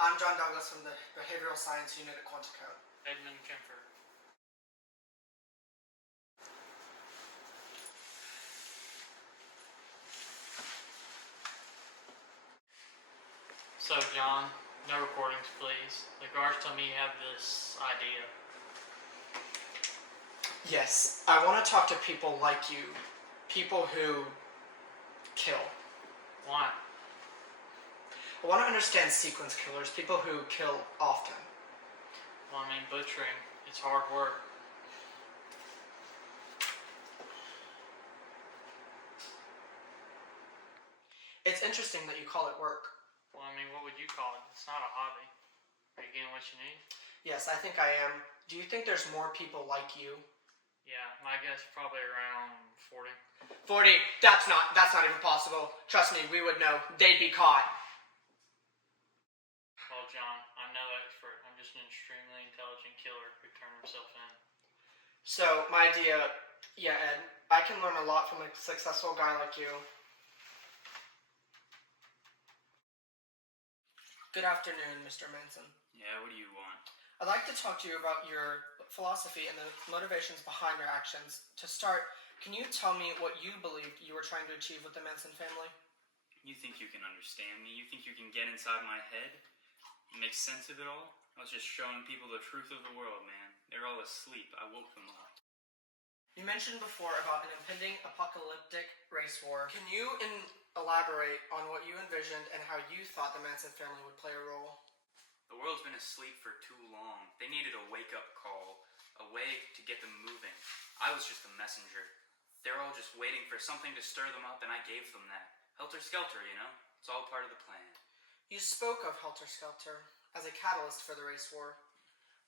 I'm John Douglas from the Behavioral Science Unit at Quantico. Edmund Kemper. So, John, no recordings, please. The guards tell me you have this idea. Yes, I want to talk to people like you. People who kill. Why? I want to understand sequence killers, people who kill often. Well, I mean, butchering, it's hard work. It's interesting that you call it work. Well, I mean, what would you call it? It's not a hobby. Are you getting what you need? Yes, I think I am. Do you think there's more people like you? Yeah, my guess is probably around 40. 40? That's not even possible. Trust me, we would know. They'd be caught. Well, John, I'm no expert. I'm just an extremely intelligent killer who turned himself in. So, my idea, Ed, I can learn a lot from a successful guy like you. Good afternoon, Mr. Manson. Yeah, what do you want? I'd like to talk to you about your philosophy and the motivations behind your actions. To start, can you tell me what you believed you were trying to achieve with the Manson family? You think you can understand me? You think you can get inside my head? Make sense of it all? I was just showing people the truth of the world, man. They're all asleep. I woke them up. You mentioned before about an impending apocalyptic race war. Can you elaborate on what you envisioned and how you thought the Manson family would play a role? The world's been asleep for too long. They needed a wake-up call, a way to get them moving. I was just a messenger. They're all just waiting for something to stir them up, and I gave them that. Helter-skelter, you know? It's all part of the plan. You spoke of helter-skelter as a catalyst for the race war.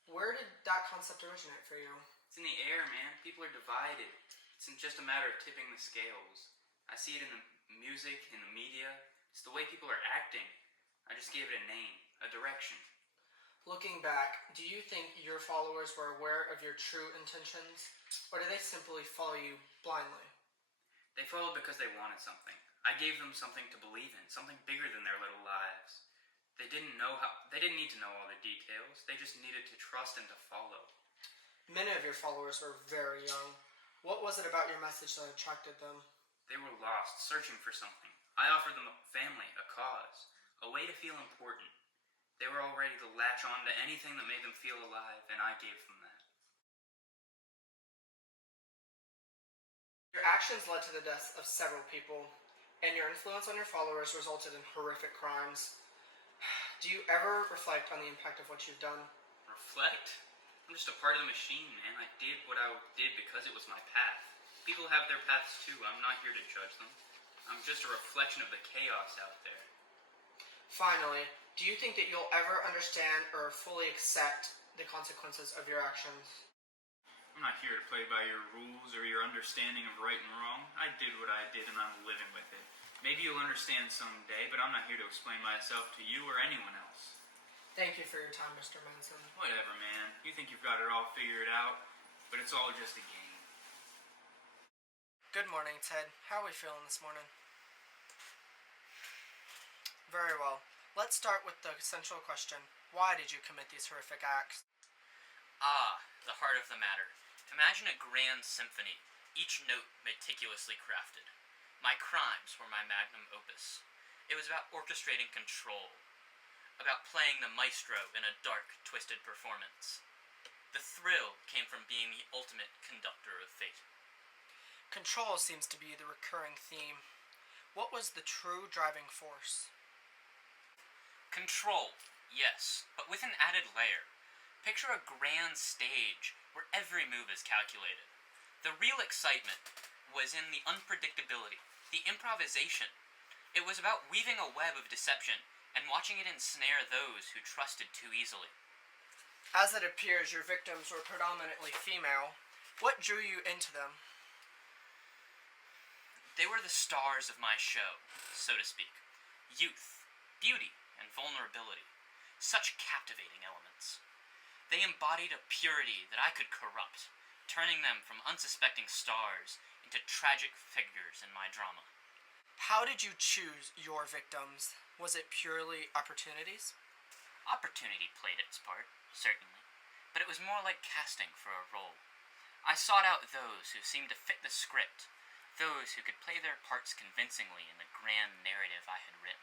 Where did that concept originate for you? It's in the air, man. People are divided. It's just a matter of tipping the scales. I see it in the music, in the media. It's the way people are acting. I just gave it a name, a direction. Looking back, do you think your followers were aware of your true intentions, or did they simply follow you blindly? They followed because they wanted something. I gave them something to believe in, something bigger than their little lives. They didn't need to know all the details. They just needed to trust and to follow. Many of your followers were very young. What was it about your message that attracted them? They were lost, searching for something. I offered them a family, a cause, a way to feel important. They were all ready to latch on to anything that made them feel alive, and I gave them that. Your actions led to the deaths of several people, and your influence on your followers resulted in horrific crimes. Do you ever reflect on the impact of what you've done? Reflect? I'm just a part of the machine, man. I did what I did because it was my path. People have their paths too. I'm not here to judge them. I'm just a reflection of the chaos out there. Finally, do you think that you'll ever understand or fully accept the consequences of your actions? I'm not here to play by your rules or your understanding of right and wrong. I did what I did and I'm living with it. Maybe you'll understand someday, but I'm not here to explain myself to you or anyone else. Thank you for your time, Mr. Manson. Whatever, man. You think you've got it all figured out, but it's all just a game. Good morning, Ted. How are we feeling this morning? Very well. Let's start with the essential question. Why did you commit these horrific acts? The heart of the matter. Imagine a grand symphony, each note meticulously crafted. My crimes were my magnum opus. It was about orchestrating control, about playing the maestro in a dark, twisted performance. The thrill came from being the ultimate conductor of fate. Control seems to be the recurring theme. What was the true driving force? Control, yes, but with an added layer. Picture a grand stage where every move is calculated. The real excitement was in the unpredictability, the improvisation. It was about weaving a web of deception and watching it ensnare those who trusted too easily. As it appears, your victims were predominantly female. What drew you into them? They were the stars of my show, so to speak. Youth, beauty, and vulnerability. Such captivating elements. They embodied a purity that I could corrupt, turning them from unsuspecting stars into tragic figures in my drama. How did you choose your victims? Was it purely opportunities? Opportunity played its part, certainly, but it was more like casting for a role. I sought out those who seemed to fit the script, those who could play their parts convincingly in the grand narrative I had written.